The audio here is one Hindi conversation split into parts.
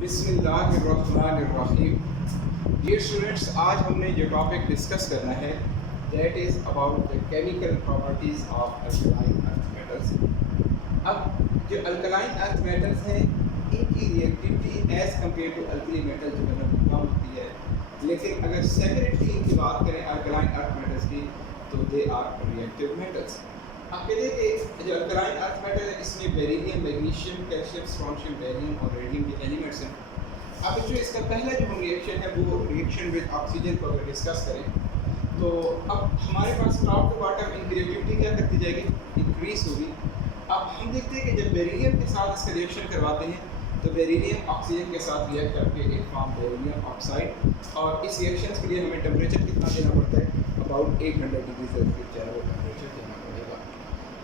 बिस्मिल्लाहिर्रहमानिर्रहीम। डियर स्टूडेंट्स, आज हमने जो टॉपिक डिस्कस करना है that is about the chemical properties of alkaline earth metals. अब जो अल्कलाइन अर्थ मेटल्स हैं इनकी reactivity as compare to alkali metal जो है ना कम होती है, लेकिन अगर सेपरेटली इनकी बात करें अल्कलाइन अर्थ मेटल्स की तो दे आर रिएक्टिव मेटल्स। आप कहते हैं कि जो अल्कलाइन अर्थ मेटल है इसमें beryllium, magnesium, calcium, strontium, barium और रेडियम के एलिमेंट्स हैं। अब जो इसका पहला जो हम रिएक्शन है वो रिएक्शन विद ऑक्सीजन को अगर डिस्कस करें तो अब हमारे पास टॉप टू बॉटम इनकी रिएक्टिविटी क्या करती जाएगी, इंक्रीज होगी। अब हम देखते हैं कि जब बेरिलियम के साथ इसका रिएक्शन करवाते हैं तो बेरिलियम ऑक्सीजन के साथ रिएक्ट करके एक फॉर्म बेरिलियम ऑक्साइड, और इस रिएक्शन के लिए हमें टेम्परेचर कितना देना पड़ता है, अबाउट 800 डिग्री सेल्सियस जो है वो टेम्परेचर देना पड़ेगा।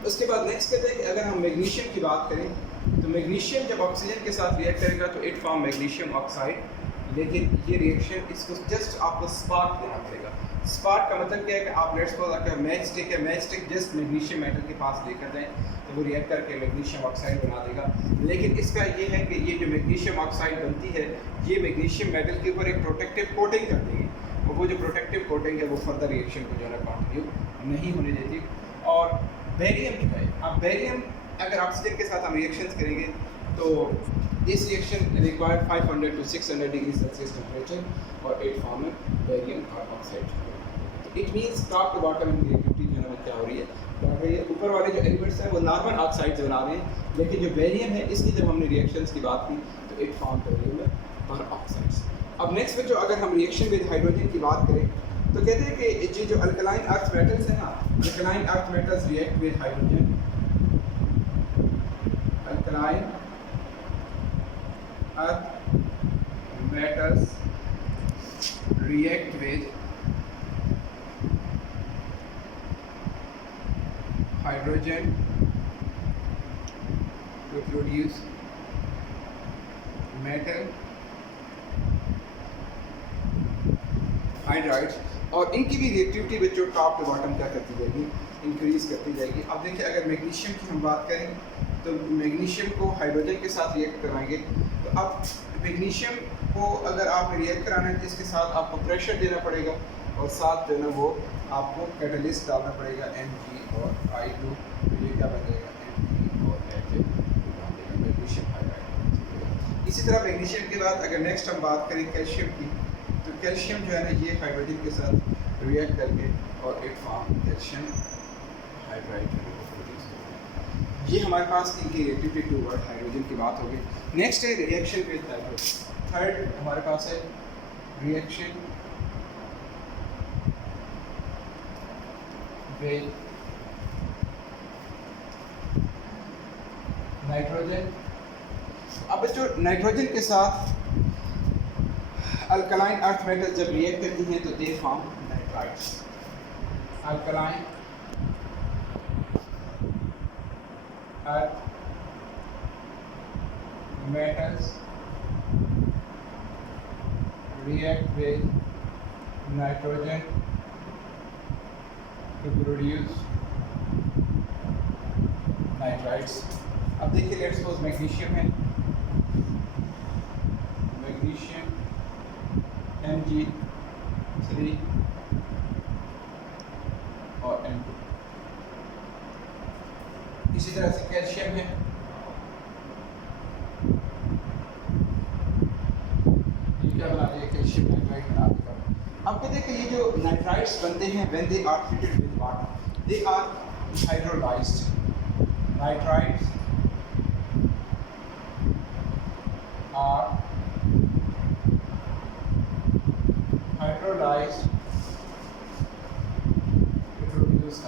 उसके बाद नेक्स्ट कहते हैं कि अगर हम मैग्नीशियम की बात करें तो मैग्नीशियम जब ऑक्सीजन के साथ रिएक्ट करेगा तो इट फॉर्म मैग्नीशियम ऑक्साइड, लेकिन ये रिएक्शन इसको जस्ट आपको स्पार्क देना पड़ेगा। स्पार्क का मतलब क्या है कि आप लेट्स सपोज अगर मैच स्टिक है, match stick just magnesium metal के पास लेकर जाएं तो वो रिएक्ट करके मैग्नीशियम ऑक्साइड बना देगा। लेकिन इसका ये है कि ये जो मैग्नीशियम ऑक्साइड बनती है ये मैग्नीशियम मेटल के ऊपर एक प्रोटेक्टिव कोटिंग कर देगी, और वो जो प्रोटेक्टिव कोटिंग है वो फर्दर रिएक्शन को जो है कंटिन्यू नहीं होने देती। और बेरियम जो है, अब बेरियम अगर ऑक्सीजन के साथ हम रिएक्शंस करेंगे तो this reaction required 500 to 600 degree Celsius temperature और इट फॉर्म बेरियम ऑक्साइड। तो it means top to bottom की रिएक्टिविटी जो है वो क्या हो रही है, बढ़ रही है। ऊपर वाले जो एलिमेंट्स हैं वो नॉर्मल ऑक्साइड्स बना रहे हैं, लेकिन जो बेरियम है इसकी जब हमने रिएक्शंस की बात की तो इट फॉर्म बेरियम पर ऑक्साइड्स। अब नेक्स्ट में जो अगर हम रिएक्शन विद हाइड्रोजन की बात करें तो कहते हैं कि ये जो अल्कलाइन अर्थ मेटल्स हैं ना, alkaline earth metals react with hydrogen, alkaline earth metals react with hydrogen to produce metal hydrides, और इनकी भी रिएक्टिविटी बच्चों टॉप टू बॉटम क्या करती जाएगी, इंक्रीज करती जाएगी। अब देखिए अगर मैग्नीशियम की हम बात करें तो मैग्नीशियम को हाइड्रोजन के साथ रिएक्ट कराएंगे, तो अब मैग्नीशियम को अगर आपने रिएक्ट कराना है तो इसके साथ आपको प्रेशर देना पड़ेगा और साथ जो है ना वो आपको कैटलिस्ट डालना पड़ेगा Mg और I2, तो ये क्या बन जाएगा Mg और HF मैग्नीशियम हाइड्राइड। इसी तरह मैग्नीशियम के बाद अगर नेक्स्ट हम बात करें कैल्शियम की तो कैल्शियम जो है ना ये हाइड्रोजन के साथ रिएक्ट करके और एक फॉर्म कैल्शियम हाइड्राइड। ये हमारे पास इनकी रिएक्टिविटी टूवर्ड हाइड्रोजन की बात होगी। नेक्स्ट है रिएक्शन विद नाइट्रोजन। थर्ड हमारे पास है रिएक्शन विद नाइट्रोजन। अब बच्चों नाइट्रोजन के साथ अल्कलाइन अर्थ मेटल जब रिएक्ट करती हैं तो they form nitrides. Alkaline earth metals react with nitrogen to produce nitrides। अब देखिए लेट्स सपोज मैग्नीशियम है, मैग्नीशियम Mg3 और N2। इसी तरह से कैल्शियम है, क्या बना दिया, कैल्शियम नाइट्राइड बना दिया। अब कहते हैं कि ये जो नाइट्राइड्स बनते हैं when they are treated with water they are hydrolysed. Nitrides are hydrolysed to produce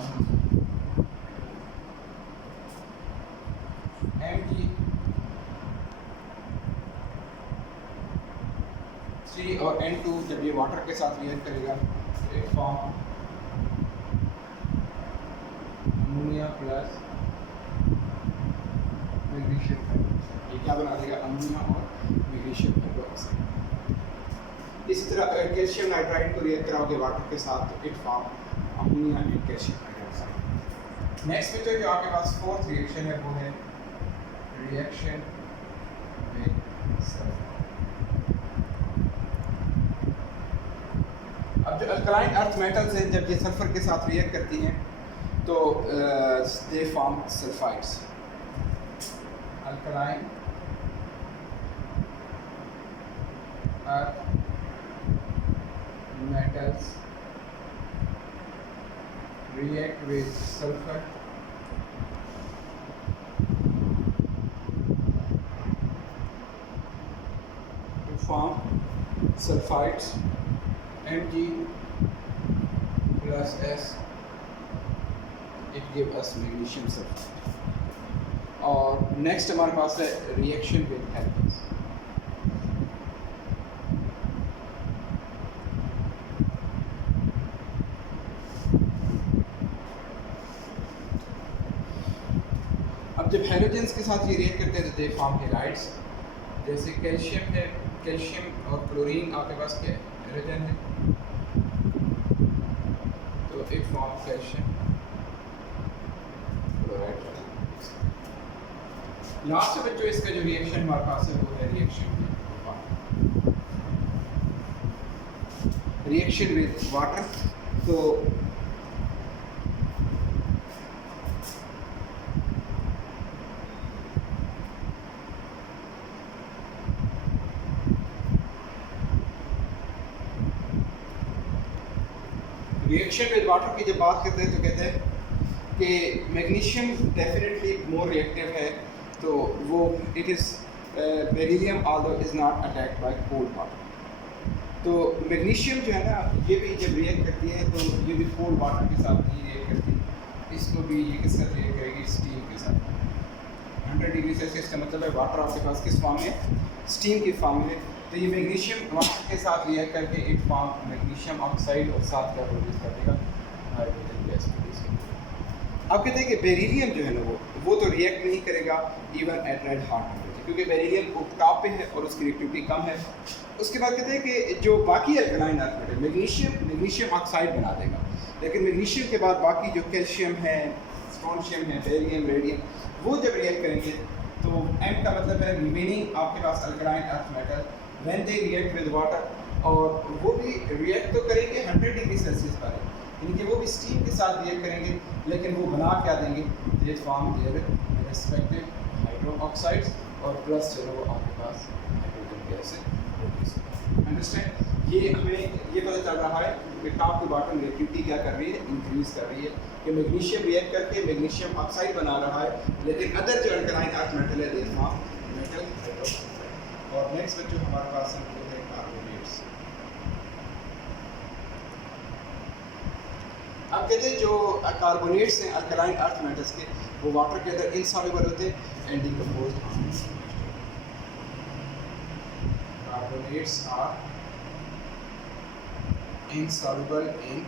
Mg3 और N2 जब ये वाटर के साथ रिएक्ट करेगा तो एक form ammonia plus magnesium hydroxide. ये क्या बना देगा, अमोनिया और मैग्नीशियम हाइड्रोक्साइड। इसी तरह अगर कैल्शियम नाइट्राइड को रिएक्ट कराओगे वाटर के साथ तो it form ammonia and calcium hydroxide. Next में जो आपके पास फोर्थ रिएक्शन है वो है रिएक्शन विद सल्फर। अब जो अल्कलाइन अर्थ मेटल्स हैं जब ये सल्फर के साथ रिएक्ट करती हैं तो they form sulphides. Alkaline earth metals react with sulfur to form sulfides Mg plus S, it give us magnesium sulfide। और नेक्स्ट हमारे पास है रिएक्शन विद हेलोजन्स। अब जब हेलोजेंस के साथ ये रिएक्ट करते हैं तो दे फॉर्म हेलाइड्स। जैसे कैल्शियम है, कैल्शियम और क्लोरीन आपके पास क्या है, हेलोजन है, तो it form calcium chloride. Last में जो इसका जो रिएक्शन हमारे पास है वो है रिएक्शन विद वाटर। तो रिएक्शन विद वाटर की जब बात करते हैं तो कहते हैं कि मैग्नीशियम डेफिनेटली मोर रिएक्टिव है, तो वो it is beryllium Aldous is not attacked by cold water. तो मैग्नीशियम जो है ना ये भी जब रिएक्ट करती है तो ये भी कोल्ड वाटर के साथ नहीं रिएक्ट करती, इसको भी ये किस साथ रिएक्ट करेगी, स्टीम के साथ। 100 डिग्री सेल्सियस का मतलब है वाटर आपके पास किस फॉर्म में, स्टीम की फॉर्म में। तो ये मैग्नीशियम वाटर के साथ रिएक्ट करके इट फॉर्म मैग्नीशियम ऑक्साइड और साथ क्या प्रोड्यूस कर देगा, हाइड्रोजन गैस प्रोड्यूस करेगा। अब कहते हैं कि बेरिलियम जो है ना वो तो रिएक्ट नहीं करेगा even at red hot temperature, क्योंकि बेरिलियम टॉप पे है और उसकी रिएक्टिविटी कम है। उसके बाद कहते हैं कि जो बाकी alkaline earth metal magnesium oxide बना देगा, लेकिन मैग्नीशियम के बाद बाकी जो कैल्शियम है, स्ट्रोंशियम है, बेरियम, रेडियम, वो जब रिएक्ट करेंगे तो एम का मतलब है रिमेनिंग आपके पास alkaline earth metal when they react with water, और वो भी रिएक्ट तो करेंगे 100 डिग्री सेल्सियस पर, यानी कि वो भी स्टीम के साथ रिएक्ट करेंगे, लेकिन वो बना क्या देंगे, they form their respective hydro oxides और प्लस चलो आपके पास हाइड्रोजन गैस है। अंडरस्टैंड? ये हमें ये पता चल रहा है कि टॉप टू बॉटम रिएक्टिविटी क्या कर रही है, इंक्रीज कर रही है, कि मैग्नीशियम रिएक्ट करके मैग्नीशियम ऑक्साइड बना रहा है, लेकिन अदर जो अल्कलाइन अर्थ मेटल है दे फॉर्म मेटल हाइड्रोक्साइड। और नेक्स्ट जो हमारे पास है वो है कार्बोनेट्स। अब कहते हैं जो कार्बोनेट्स हैं अल्कलाइन अर्थ मेटल्स के, वो वाटर के अंदर इनसॉल्युबल होते हैं and decompose. Carbonates are insoluble in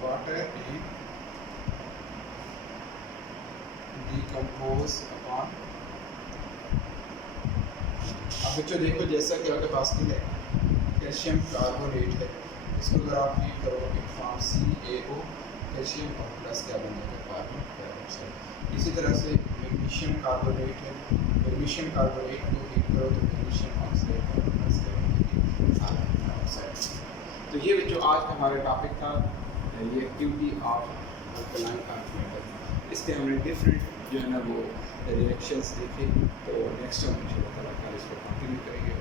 water and decompose upon। अब बच्चों देखो जैसा कि आपके पास की है कैल्शियम कार्बोनेट है, इसको अगर आप हीट करो इट फॉर्म CaO, कैल्शियम और प्लस क्या बनेगा, कार्बन डाइऑक्साइड। इसी तरह से मैग्नीशियम कार्बोनेट है, मैग्नीशियम कार्बोनेट को हीट करो तो मैग्नीशियम ऑक्साइड और प्लस क्या बनेगी, तो ये जो आज का हमारा टॉपिक था ये activity of alkaline earth metal, इसके हमने डिफरेंट जो है ना वो रिएक्शंस देखे। तो नेक्स्ट टाइम इंशाल्लाह ताला इसको कंटिन्यू करेंगे।